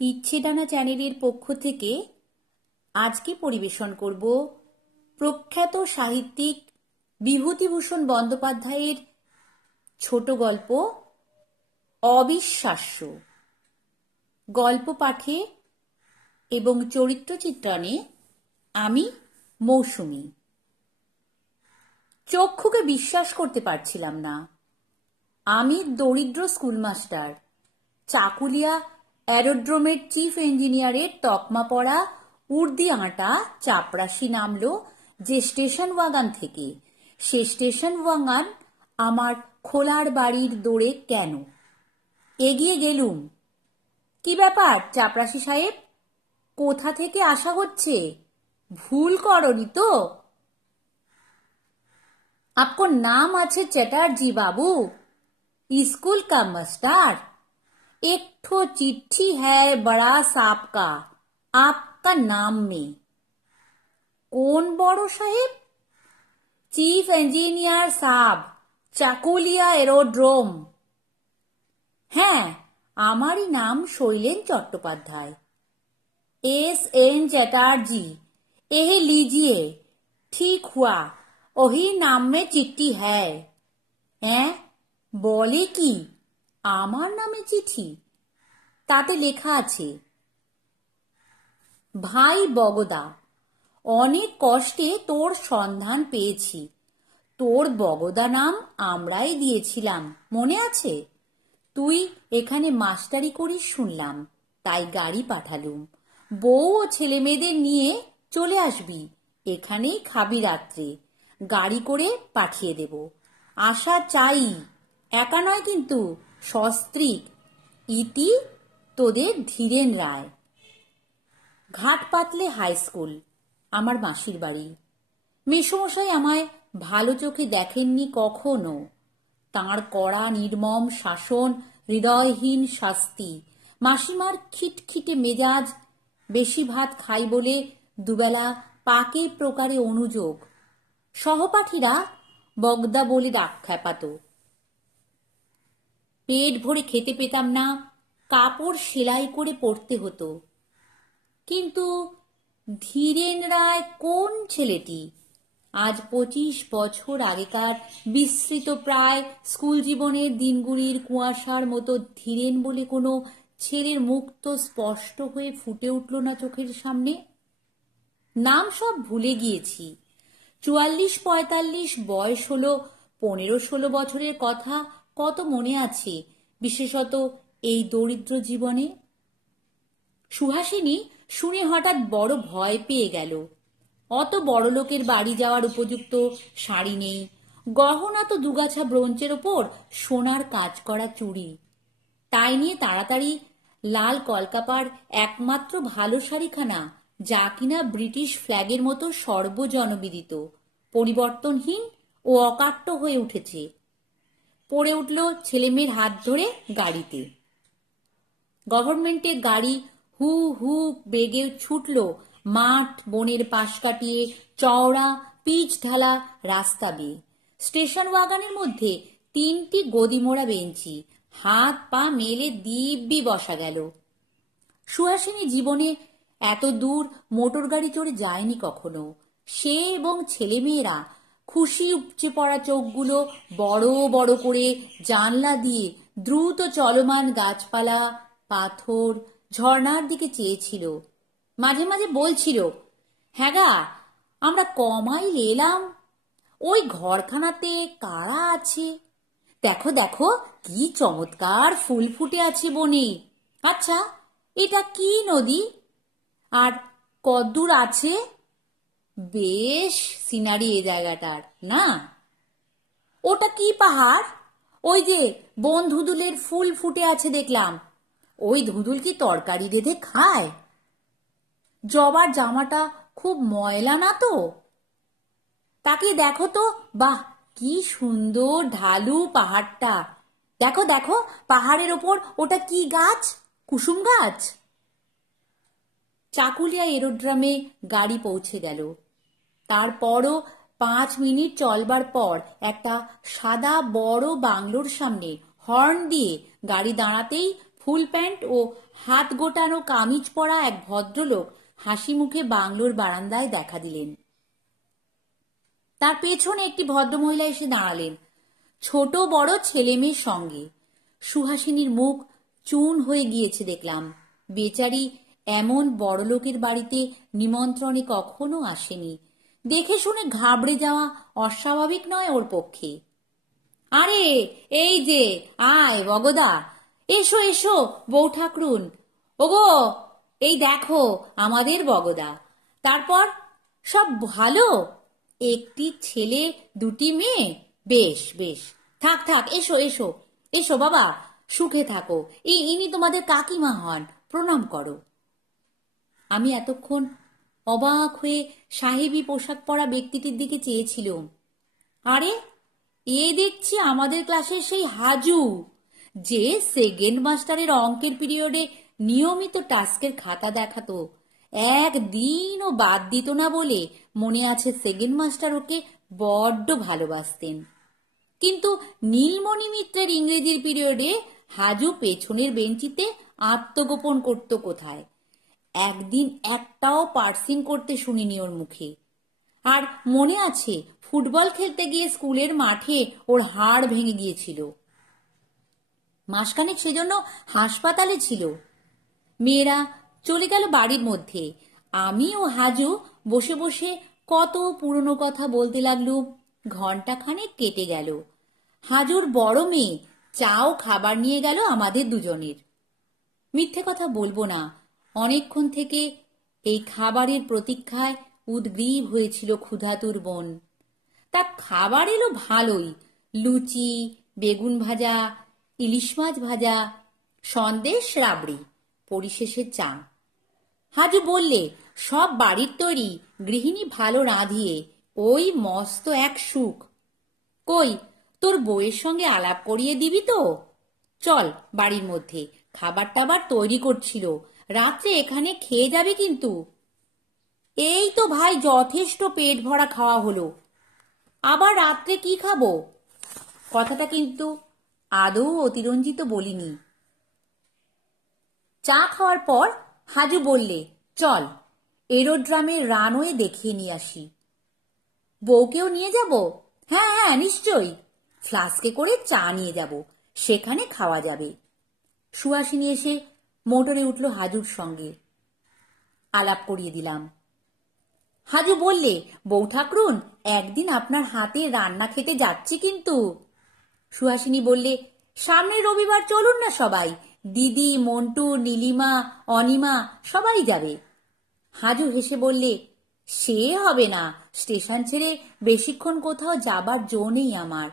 ইচ্ছে ডানা চ্যানেলের পক্ষ থেকে আজকে পরিবেশন করব প্রখ্যাত সাহিত্যিক বিভূতিভূষণ বন্দ্যোপাধ্যায়ের ছোট গল্প অবিশ্বাস্য। গল্প পাঠে এবং চরিত্র চিত্রণে আমি মৌসুমী। চক্ষুকে বিশ্বাস করতে পারছিলাম না। আমি দরিদ্র স্কুলমাস্টার, চাকুলিয়া অ্যারোড্রোমের চিফ ইঞ্জিনিয়ারের তকমা পড়া উর্দি আঁটা চাপরাশি নামলো যে স্টেশন ওয়াগান থেকে, সে স্টেশন ওয়াগান আমার খোলার বাড়ির দৌড়ে কেন? এগিয়ে গেলুম। কি ব্যাপার চাপরাশি সাহেব, কোথা থেকে আসা হচ্ছে? ভুল করনি তো? आपको नाम আছে चटर्जी बाबू, स्कूल का मास्टर। एक ठो चिट्ठी है बड़ा साहब का आपका नाम में। कौन बड़ो साहेब? चीफ इंजीनियर साहब, চাকুলিয়া এরোড্রোম। হ্যাঁ, আমারই নাম শৈলেন চট্টোপাধ্যায়। एस.एन. चटर्जी। यह लीजिए, ठीक हुआ, वही नाम में चिट्ठी है। বলে কি আমার নামে চিঠি? তাতে লেখা আছে, ভাই বগদা, অনেক কষ্টে তোর সন্ধান পেয়েছি। তোর বগদা নাম আমরাই দিয়েছিলাম, মনে আছে? তুই এখানে মাস্টারি করিস শুনলাম, তাই গাড়ি পাঠালুম। বউ ও ছেলে মেয়েদের নিয়ে চলে আসবি, এখানেই খাবি রাত্রে। গাড়ি করে পাঠিয়ে দেব। আশা চাই, একা নয় কিন্তু, সস্ত্রীক। ইতি তোদের ধীরেন রায়। ঘাটপাতলে হাই স্কুল, আমার মাসির বাড়ি। মেসোমশাই আমায় ভালো চোখে দেখেননি কখনো। তাঁর কড়া নির্মম শাসন, হৃদয়হীন শাস্তি, মাসিমার খিটখিটে মেজাজ, বেশি ভাত খাই বলে দুবেলা পাকে প্রকারে অনুযোগ। সহপাঠীরা বগদা বলে ডাক খেপাত। পেট ভরে খেতে পেতাম না, কাপড় সেলাই করে পড়তে হতো। কিন্তু ধীরেন রায় কোন ছেলেটি? আজ 25 বছর আগেকার বিস্মৃত প্রায় স্কুল জীবনের দিনগুলির কুয়াশার মতো ধীরেন বলে কোনো ছেলের মুখ তো স্পষ্ট হয়ে ফুটে উঠল না চোখের সামনে। নাম সব ভুলে গিয়েছি। 44-45 বয়স হলো, 15-16 বছরের কথা কত মনে আছে, বিশেষত এই দরিদ্র জীবনে। সুহাসিনী শুনে হঠাৎ বড় ভয় পেয়ে গেল। অত বড় লোকের বাড়ি যাওয়ার উপযুক্ত শাড়ি নেই, গহনা তো দুগাছা ব্রোঞ্চের ওপর সোনার কাজ করা চুড়ি। তাই নিয়ে তাড়াতাড়ি লাল কলকাপার একমাত্র ভালো শাড়িখানা, যা কিনা ব্রিটিশ ফ্ল্যাগের মতো সর্বজনবিদিত, পরিবর্তনহীন ও অকাট্য হয়ে উঠেছে, পড়ে উঠল ছেলেমেয়ের হাত ধরে গাড়িতে। গভর্নমেন্টের গাড়ি হু হু বেগে ছুটল মাঠ বনের পাশ কাটিয়ে চওড়া পিচ ঢালা রাস্তা বেয়ে। স্টেশন ওয়াগানের মধ্যে 3টি গদিমোড়া বেঞ্চি, হাত পা মেলে দিব্যি বসা গেল। সুহাসিনী জীবনে এত দূর মোটর গাড়ি চড়ে যায়নি কখনো। সে এবং ছেলেমেয়েরা খুশি উপচে পড়া চোখগুলো বড় বড় করে জানলা দিয়ে দ্রুত চলমান গাছপালা, পাথর, ঝর্ণার দিকে চেয়েছিল। মাঝে মাঝে বলছিল, হ্যাঁ গা, আমরা কমাইল এলাম, ওই ঘরখানাতে কারা আছে? দেখো দেখো, কি চমৎকার ফুল ফুটে আছে বনে। আচ্ছা, এটা কি নদী আর কদ্দূর আছে? বেশ সিনারি এ জায়গাটার না? ওটা কি পাহাড়? ওই যে বন ধুদুলের ফুল ফুটে আছে দেখলাম, ওই ধুদুল কি তরকারি রেঁধে খায়? জবার জামাটা খুব ময়লা না তো? তাকে দেখো তো, বাহ কি সুন্দর ঢালু পাহাড়টা। দেখো দেখো, পাহাড়ের ওপর ওটা কি গাছ? কুসুম গাছ। চাকুলিয়া এরোড্রোমে গাড়ি পৌঁছে গেল। তারপরও 5 মিনিট চলবার পর একটা সাদা বড় বাংলোর সামনে হর্ন দিয়ে গাড়ি দাঁড়াতেই ফুল প্যান্ট ও হাত গোটানো কামিজ পরা এক ভদ্রলোক হাসি মুখে বাংলোর বারান্দায় দেখা দিলেন। তার পেছনে একটি ভদ্রমহিলা এসে দাঁড়ালেন, ছোট বড় ছেলে মেয়ের সঙ্গে। সুহাসিনীর মুখ চুন হয়ে গিয়েছে দেখলাম। বেচারি এমন বড় লোকের বাড়িতে নিমন্ত্রণে কখনো আসেনি। দেখে শুনে ঘাবড়ে যাওয়া অস্বাভাবিক নয় ওর পক্ষে। আরে এই যে, আয় বগদা, এসো এসো বউ ঠাকরুন, ওগো এই দেখো আমাদের বগদা। তারপর সব ভালো? একটি ছেলে দুটি মেয়ে? বেশ বেশ, থাক থাক, এসো এসো এসো বাবা, সুখে থাকো। ইনি তোমাদের কাকিমা হন, প্রণাম করো। আমি এতক্ষণ অবাক হয়ে সাহেবী পোশাক পরা ব্যক্তিটির দিকে চেয়েছিলাম। আরে এ দেখছি আমাদের ক্লাসের সেই হাজু, যে সেকেন্ড মাস্টারের অঙ্কের পিরিয়ডে নিয়মিত টাস্কের খাতা দেখাতো। একদিনও বাদ দিত না বলে মনে আছে সেকেন্ড মাস্টার ওকে বড্ড ভালোবাসতেন। কিন্তু নীলমণি মিত্রের ইংরেজির পিরিয়ডে হাজু পেছনের বেঞ্চিতে আত্মগোপন করত কোথায়। একদিন একটাও পার্সিং করতে শুনিনি ওর মুখে। আর মনে আছে ফুটবল খেলতে গিয়ে স্কুলের মাঠে ওর হাড় ভেঙে গিয়েছিল। মাসখানেক সেজন্য হাসপাতালে ছিল। মেয়েরা চলে গেল বাড়ির মধ্যে। আমি ও হাজু বসে বসে কত পুরনো কথা বলতে লাগলুম। ঘণ্টাখানেক কেটে গেল। হাজুর বড় মেয়ে চাও খাবার নিয়ে গেল আমাদের দুজনের। মিথ্যে কথা বলবো না, অনেকক্ষণ থেকে এই খাবারের প্রতীক্ষায় উদ্গ্রীব হয়েছিল ক্ষুধাতুর বোন। তা খাবার এলো ভালোই, লুচি, বেগুন ভাজা, ইলিশ মাছ ভাজা, সন্দেশ, রাবড়ি, পরিশেষে চা। হাজু বললে, সব বাড়ির তৈরি, গৃহিণী ভালো রাঁধিয়ে, ওই মস্ত এক সুখ। কই তোর বউয়ের সঙ্গে আলাপ করিয়ে দিবি তো? চল বাড়ির মধ্যে, খাবার টাবার তৈরি করছিল, রাত্রে এখানে খেয়ে যাবে কিন্তু। এই তো ভাই যথেষ্ট পেট ভরা খাওয়া হলো, আবার রাত্রে কি খাবো? কথাটা কিন্তু আদৌ অতিরঞ্জিত বলিনি। চা খাওয়ার পর হাজু বললে, চল এরোড্রামের রানওয়ে দেখিয়ে নিয়ে আসি। বউকেও নিয়ে যাব? হ্যাঁ হ্যাঁ নিশ্চয়ই, ফ্লাস্কে করে চা নিয়ে যাব, সেখানে খাওয়া যাবে। সুহাসিনী এসে মোটরে উঠল হাজুর সঙ্গে। আলাপ করিয়ে দিলাম। হাজু বললে, বউ ঠাকরুন, একদিন আপনার হাতে রান্না খেতে যাচ্ছি কিন্তু। সুহাসিনী বললে, সামনের রবিবার চলুন না সবাই, দিদি, মন্টু, নীলিমা, অনিমা সবাই যাবে। হাজু হেসে বললে, সে হবে না, স্টেশন ছেড়ে বেশিক্ষণ কোথাও যাবার জো নেই আমার।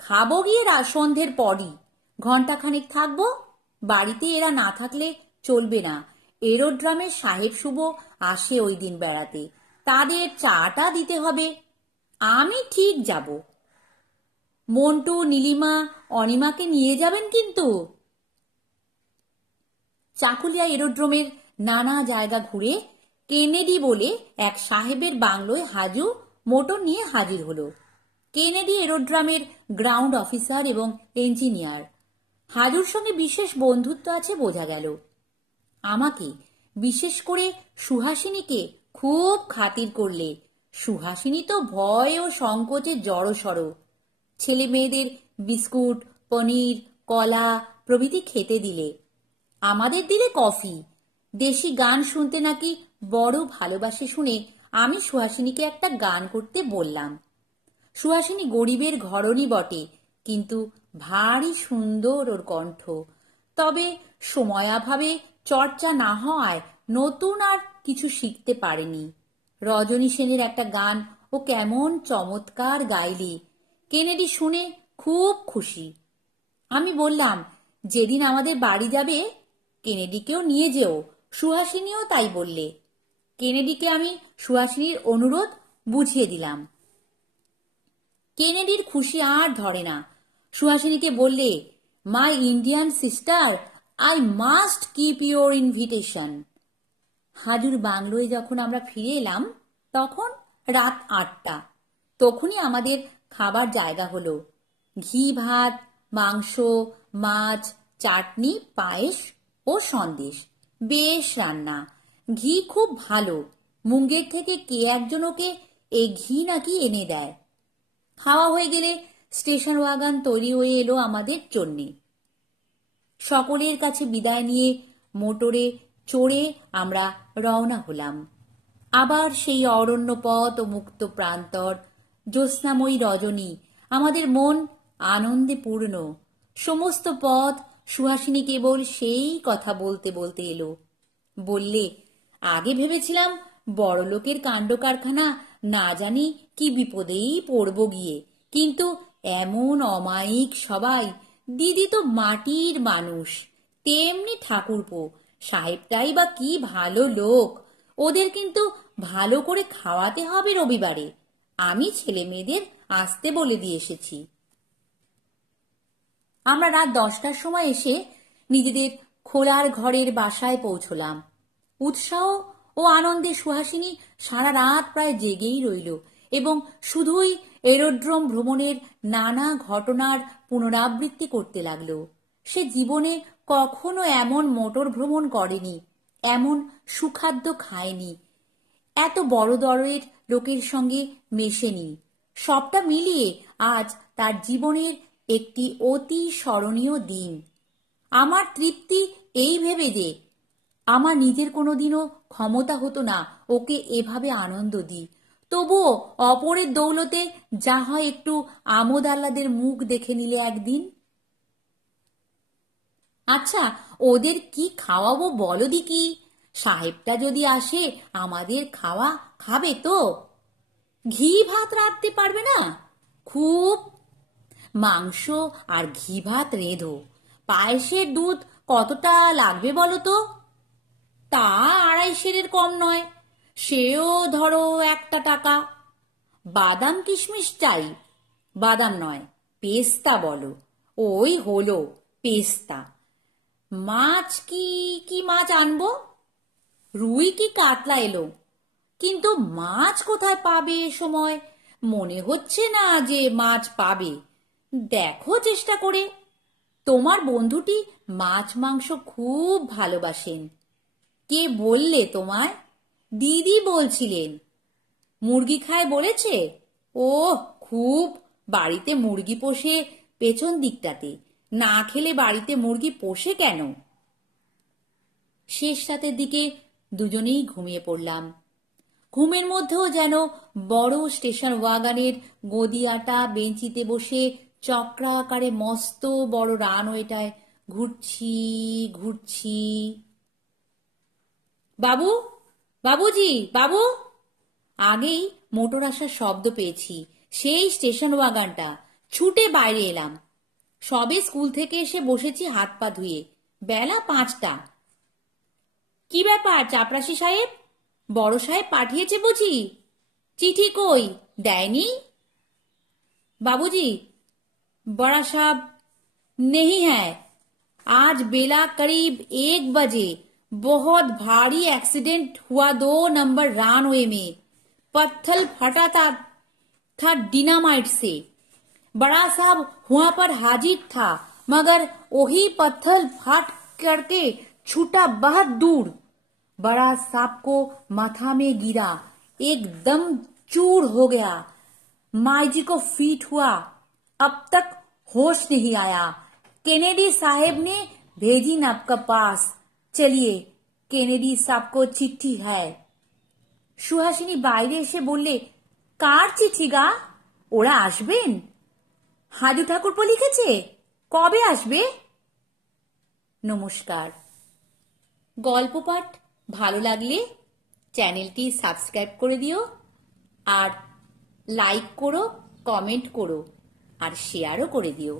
খাবো গিয়ে সন্ধ্যের পরই, ঘণ্টাখানেক থাকবো। বাড়িতে এরা না থাকলে চলবে না। এরোড্রামের সাহেব শুভ আসে ওই দিন বেড়াতে, তাদের চাটা দিতে হবে। আমি ঠিক যাব। মন্টু, নীলিমা, অনিমাকে নিয়ে যাবেন কিন্তু। চাকুলিয়া এরোড্রোমের নানা জায়গা ঘুরে কেনেডি বলে এক সাহেবের বাংলোয় হাজু মোটর নিয়ে হাজির হলো। কেনেডি এরোড্রামের গ্রাউন্ড অফিসার এবং ইঞ্জিনিয়ার। হাজুর সঙ্গে বিশেষ বন্ধুত্ব আছে বোঝা গেল। আমাকে, বিশেষ করে সুহাসিনীকে খুব খাতির করলে। সুহাসিনী তো ভয় ও সংকোচে জড়সড়। ছেলে মেয়েদের বিস্কুট, পনির, কলা প্রভৃতি খেতে দিলে। আমাদের দিলে কফি। দেশি গান শুনতে নাকি বড় ভালোবাসে শুনে আমি সুহাসিনীকে একটা গান করতে বললাম। সুহাসিনী গরিবের ঘরণী বটে, কিন্তু ভারী সুন্দর ওর কণ্ঠ। তবে সময়াভাবে চর্চা না হওয়ায় নতুন আর কিছু শিখতে পারেনি। রজনী সেনের একটা গান ও কেমন চমৎকার গাইলি। কেনেডি শুনে খুব খুশি। আমি বললাম, যেদিন আমাদের বাড়ি যাবে কেনেডিকেও নিয়ে যেও। সুহাসিনীও তাই বললে। কেনেডিকে আমি সুহাসিনীর অনুরোধ বুঝিয়ে দিলাম। কেনেডির খুশি আর ধরে না। সুহাসিনীকে বললে, my Indian sister, I must keep your invitation. হাজুর বাংলোয় যখন আমরা ফিরে এলাম তখন রাত 8টা। তখনই আমাদের খাবার জায়গা হলো। ঘি ভাত, মাংস, মাছ, চাটনি, পায়েস ও সন্দেশ। বেশ রান্না, ঘি খুব ভালো। মুঙ্গের থেকে কে একজন ওকে এই ঘি নাকি এনে দেয়। খাওয়া হয়ে গেলে স্টেশন ওয়াগন তৈরি হয়ে এলো আমাদের জন্যে। সকলের কাছে বিদায় নিয়ে মোটরে চড়ে আমরা রওনা হলাম। আবার সেই অরণ্য পথ ও মুক্ত প্রান্তর, জ্যোৎস্নাময়ী রজনী, আমাদের মন আনন্দে পূর্ণ। সমস্ত পথ সুহাসিনী কেবল সেই কথা বলতে বলতে এলো। বললে, আগে ভেবেছিলাম বড়লোকের কাণ্ড কারখানা, না জানি কি বিপদেই পড়ব গিয়ে, কিন্তু এমন অমায়িক সবাই। দিদি তো মাটির মানুষ, তেমনি ঠাকুরপো সাহেবটাই বা কি ভালো লোক। ওদের কিন্তু ভালো করে খাওয়াতে হবে রবিবারে। আমি ছেলে মেয়েদের আসতে বলে দিয়ে এসেছি। আমরা রাত 10টার সময় এসে নিজেদের খোলার ঘরের বাসায় পৌঁছলাম। উৎসাহ ও আনন্দে সুহাসিনী সারা রাত প্রায় জেগেই রইল এবং শুধুই এরোড্রোম ভ্রমণের নানা ঘটনার পুনরাবৃত্তি করতে লাগল। সে জীবনে কখনো এমন মোটর ভ্রমণ করেনি, এমন সুখাদ্য খায়নি, এত বড় দরের লোকের সঙ্গে মেশেনি। সবটা মিলিয়ে আজ তার জীবনের একটি অতি স্মরণীয় দিন। আমার তৃপ্তি এই ভেবে যে আমার নিজের কোনোদিনও ক্ষমতা হতো না ওকে এভাবে আনন্দ দিই। তবুও অপরের দৌলতে যা হয় একটু আমোদ আহ্লাদের মুখ দেখে নিলে একদিন। আচ্ছা, ওদের কি খাওয়াবো বলো দিকি? সাহেবটা যদি আসে আমাদের খাওয়া খাবে তো? ঘি ভাত রাঁধতে পারবে না? খুব মাংস আর ঘি ভাত রেঁধো। পায়েসের দুধ কতটা লাগবে বলো তো? তা 2.5 সেরের কম নয়, সেও ধরো 1 টাকা। বাদাম কিশমিশ চাই? বাদাম নয়, পেস্তা বলো। ওই হলো, পেস্তা। মাছ কি কি মাছ আনবো? রুই কি কাতলা এলো? কিন্তু মাছ কোথায় পাবে এ সময়? মনে হচ্ছে না যে মাছ পাবে। দেখো চেষ্টা করে। তোমার বন্ধুটি মাছ মাংস খুব ভালোবাসেন। কে বললে তোমায়? দিদি বলছিলেন। মুরগি খায় বলেছে? ওহ, খুব। বাড়িতে মুরগি পোষে পেছন দিকটাতে। না খেলে বাড়িতে মুরগি পোষে কেন? শেষ রাতের দিকে দুজনেই ঘুমিয়ে পড়লাম। ঘুমের মধ্যেও যেন বড় স্টেশন ওয়াগনের গদিয়াটা বেঞ্চিতে বসে চক্রাকারে মস্ত বড় রানওয়েটায় ঘুরছি ঘুরছি। বাবু, বাবুজি, বাবু! আগেই মোটর আসার শব্দ পেয়েছি। সেই স্টেশন ওয়াগনটা। ছুটে বাইরে এলাম। সবে স্কুল থেকে এসে বসেছি হাত পা ধুয়ে। বেলা 5টা। কি ব্যাপার চাপরাশি সাহেব? বড় সাহেব পাঠিয়েছে বুঝি? চিঠি কই, দেয়নি? बाबूजी, बड़ा साहब नहीं है। आज बेला करीब 1 बजे बहुत भारी एक्सीडेंट हुआ 2 नंबर रानवे में। पत्थर फटा था डिनामाइट से। बड़ा साहब वहां पर हाजिर था, मगर वही पत्थर फट करके छूटा बहुत दूर। बड़ा साहब को माथा में गिरा, एकदम चूर हो गया। माई जी को फीट हुआ, अब तक होश नहीं आया। केनेडी साहब ने भेजी आपका पास। चलिए, केनेडी साहब को चिट्ठी है। সুহাসিনী বাইরে এসে বললে, কার চিঠি গা? ওরা আসবেন? হাজু ঠাকুরপো লিখেছে? কবে আসবে? নমস্কার। গল্প পাঠ ভালো লাগলে চ্যানেলটি সাবস্ক্রাইব করে দিও, আর লাইক করো, কমেন্ট করো, আর শেয়ারও করে দিও।